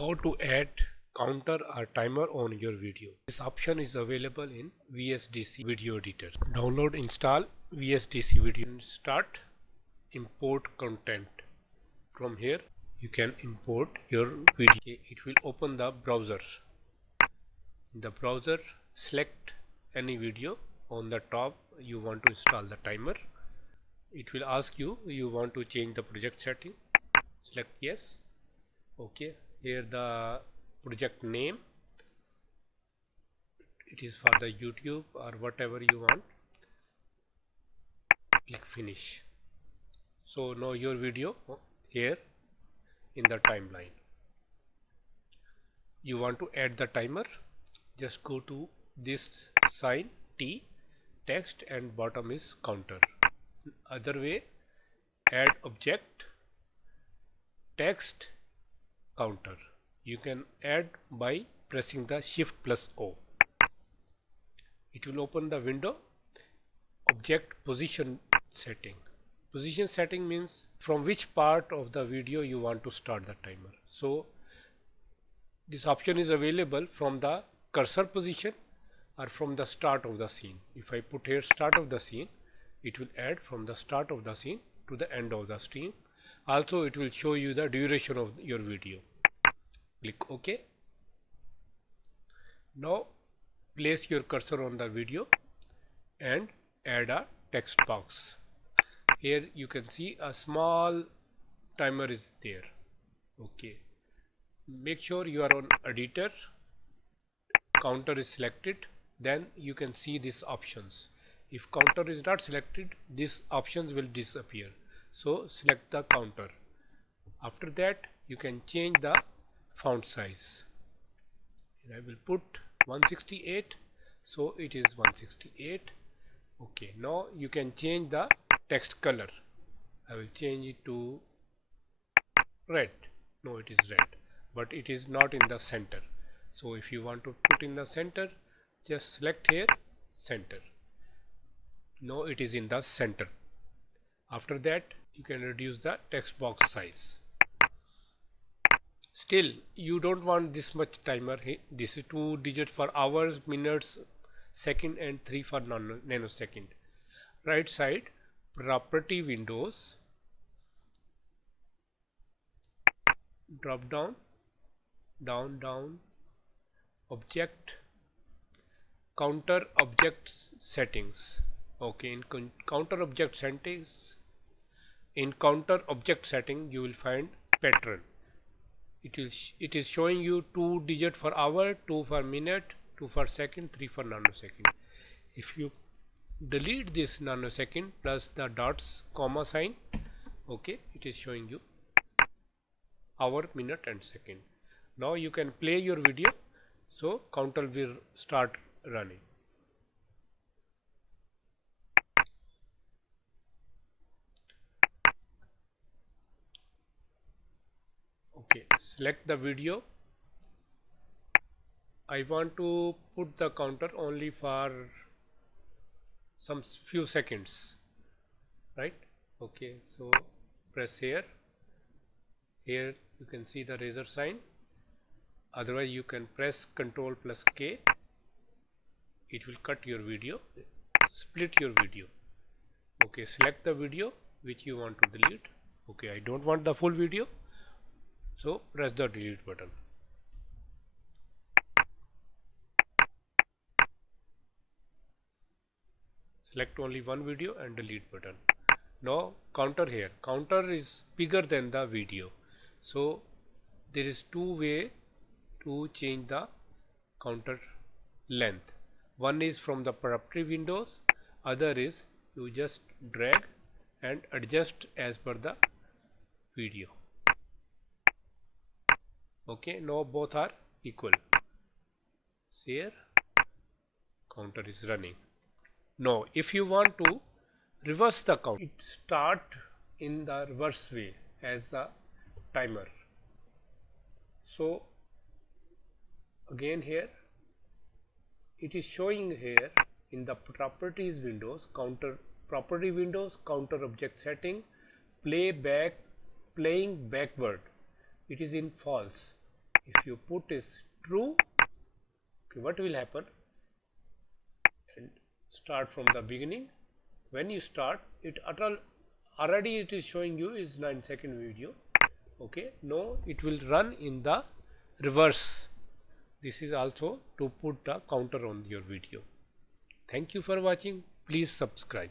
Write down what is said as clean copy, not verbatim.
How to add counter or timer on your video. This option is available in VSDC video editor. Download, install VSDC video and start import content. From here you can import your video. It will open the browser. In the browser, select any video. On the top you want to install the timer. It will ask you want to change the project setting. Select yes. Okay, here the project name, it is for the YouTube or whatever you want. Click finish. So now your video here in the timeline. You want to add the timer, just go to this sign T, text, and bottom is counter. Other way, add object, text, counter. You can add by pressing the Shift plus O. It will open the window. Object position setting. Position setting means from which part of the video you want to start the timer. So this option is available from the cursor position or from the start of the scene. If I put here start of the scene, it will add from the start of the scene to the end of the scene. Also it will show you the duration of your video. Click OK. Now place your cursor on the video and add a text box. Here you can see a small timer is there. Okay, make sure you are on editor, counter is selected, then you can see these options. If counter is not selected, these options will disappear. So select the counter. After that you can change the font size. And I will put 168, so it is 168. Okay, now you can change the text color. I will change it to red. No, it is red, but it is not in the center. So if you want to put in the center, just select here center. Now it is in the center. After that you can reduce the text box size. Still you don't want this much timer. This is 2 digits for hours, minutes, second, and 3 for nanosecond. Right side, property windows, drop down, down, object, counter object settings. Okay, in counter object settings, you will find pattern. It is showing you 2 digit for hour, 2 for minute, 2 for second, 3 for nanosecond. If you delete this nanosecond plus the dots comma sign, okay, it is showing you hour, minute, and second. Now you can play your video, so counter will start running. Okay, select the video. I want to put the counter only for some few seconds, right? Okay, so press here. Here you can see the razor sign. Otherwise you can press Ctrl plus K. It will cut your video, split your video. Okay, select the video which you want to delete. Okay, I don't want the full video, so press the delete button. Select only one video and delete button. Now counter here. Counter is bigger than the video. So there is 2 ways to change the counter length. One is from the property windows. Other is you just drag and adjust as per the video. Okay, now both are equal. Here counter is running. Now if you want to reverse the count, it start in the reverse way as a timer. So again here it is showing here in the properties windows, property windows, counter object setting, playing backward, it is in false. If you put is true, okay, what will happen? And start from the beginning. When you start it, already it is showing you is 9-second video. Okay, no, it will run in the reverse. This is also to put a counter on your video. Thank you for watching. Please subscribe.